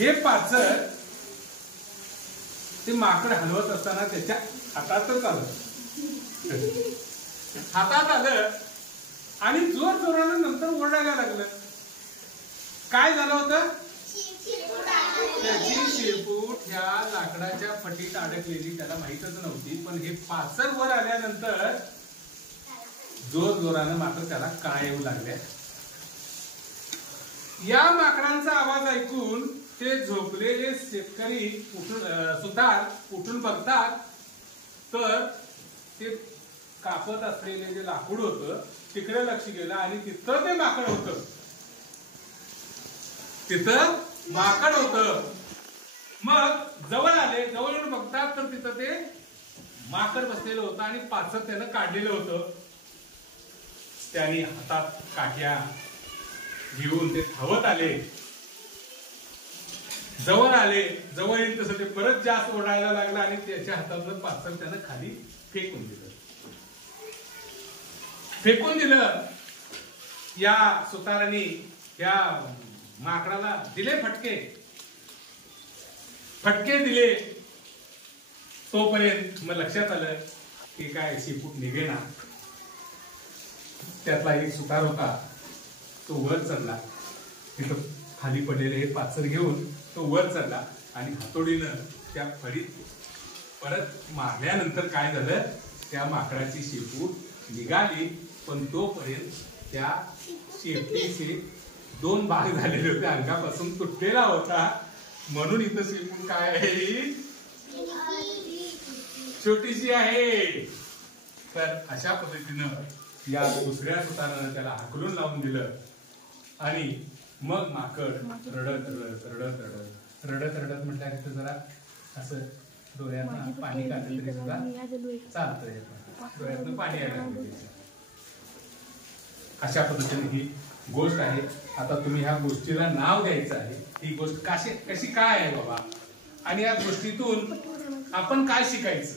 हे पाचर ते माकड हलवत असताना त्याच्या हातातच आलं, हातात आलं आणि जोर जोरानं नंतर ओरडायला लागलं. काय झालं होतं? त्याची शेपूट ह्या लाकडाच्या फटीत अडकलेली त्याला माहितच नव्हती. पण हे पाचर वर आल्यानंतर जोर जोरानं मात्र त्याला कळा येऊ लागल्या. या माकडांचा आवाज ऐकून ते झोपलेले शेतकरी सुतार उठून बघतात तर ते कापत असलेले जे लाकूड होतं तिकडे लक्ष गेलं आणि तिथं ते माकड होतं. तिथं माकड होतं. मग जवळ आले, जवळ येऊन बघतात तर तिथं ते माकड बसलेलं होतं आणि पाचर त्यानं काढलेलं होतं. त्यांनी हातात काठ्या घेऊन ते धावत आले. जवळ आले, जवळ येईल तसं ते परत जास्त ओढायला लागला आणि त्याच्या हातातलं पाचर त्यानं खाली फेकून दिलं. फेकून दिलं. या सुतारांनी या माकडाला दिले फटके, फटके दिले. तोपर्यंत मग लक्षात आलं की काय शेपूट निघेना. त्यातला एक सुतार होता, तो वर चढला. तिथं खाली पडलेले हे पाचर घेऊन तो वर चढला आणि हातोडीनं त्या फडीत परत मारल्यानंतर काय झालं, त्या माकडाची शेपूट निघाली. पण तोपर्यंत त्या शेपटीचे 2 भाग झालेले होते, अंगापासून तुटलेला होता. म्हणून इथं शेपूट काय आहे, छोटीशी आहे. तर अशा पद्धतीनं या दुसऱ्या सुतारानं त्याला हाकलून लावून दिलं आणि मग माकड रडत रडत रडत रडत रडत रडत म्हटल्यानंतर जरा असं डोळ्यातनं पाणी काढलं तरी सुद्धा चालतंय, डोळ्यातनं पाणी यायला. अशा पद्धतीने ही गोष्ट आहे. आता तुम्ही ह्या गोष्टीला नाव द्यायचं आहे. ही गोष्ट कशी काय आहे बाबा, आणि या गोष्टीतून आपण काय शिकायचं,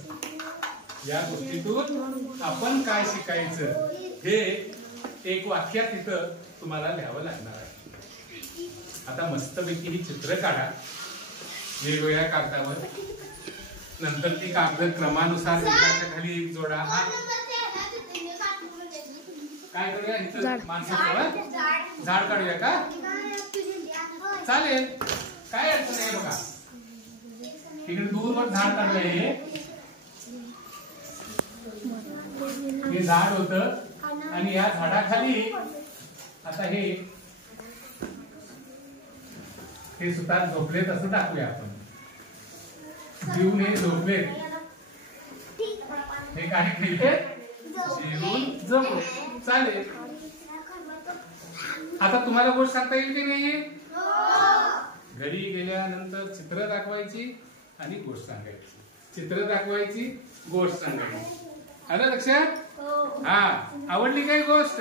या गोष्टीतून आपण काय शिकायचं हे एक वाक्यात इथं तुम्हाला लिहावं लागणार आहे. आता मस्तपैकी ही चित्र काढा वेगवेगळ्या कागदावर. नंतर ती कागद क्रमानुसार एकाच्या खाली एक जोडा. काय करूया, इथं माणसाचं झाड काढूया का? चालेल, काय अडचण आहे बघा. इकडे दूरवर झाड काढलंय. हे झाड होतं आणि या झाडाखाली आता हे सुतार झोपलेत असं टाकूया आपण. जीवन हे झोपलेत, हे काय केले, जीवन जगू. चालेल. आता तुम्हाला गोष्ट सांगता येईल की नाही? घरी गेल्यानंतर चित्र दाखवायची आणि गोष्ट सांगायची, चित्र दाखवायची, गोष्ट सांगायची. आलं लक्षात? हा, आवडली काय गोष्ट?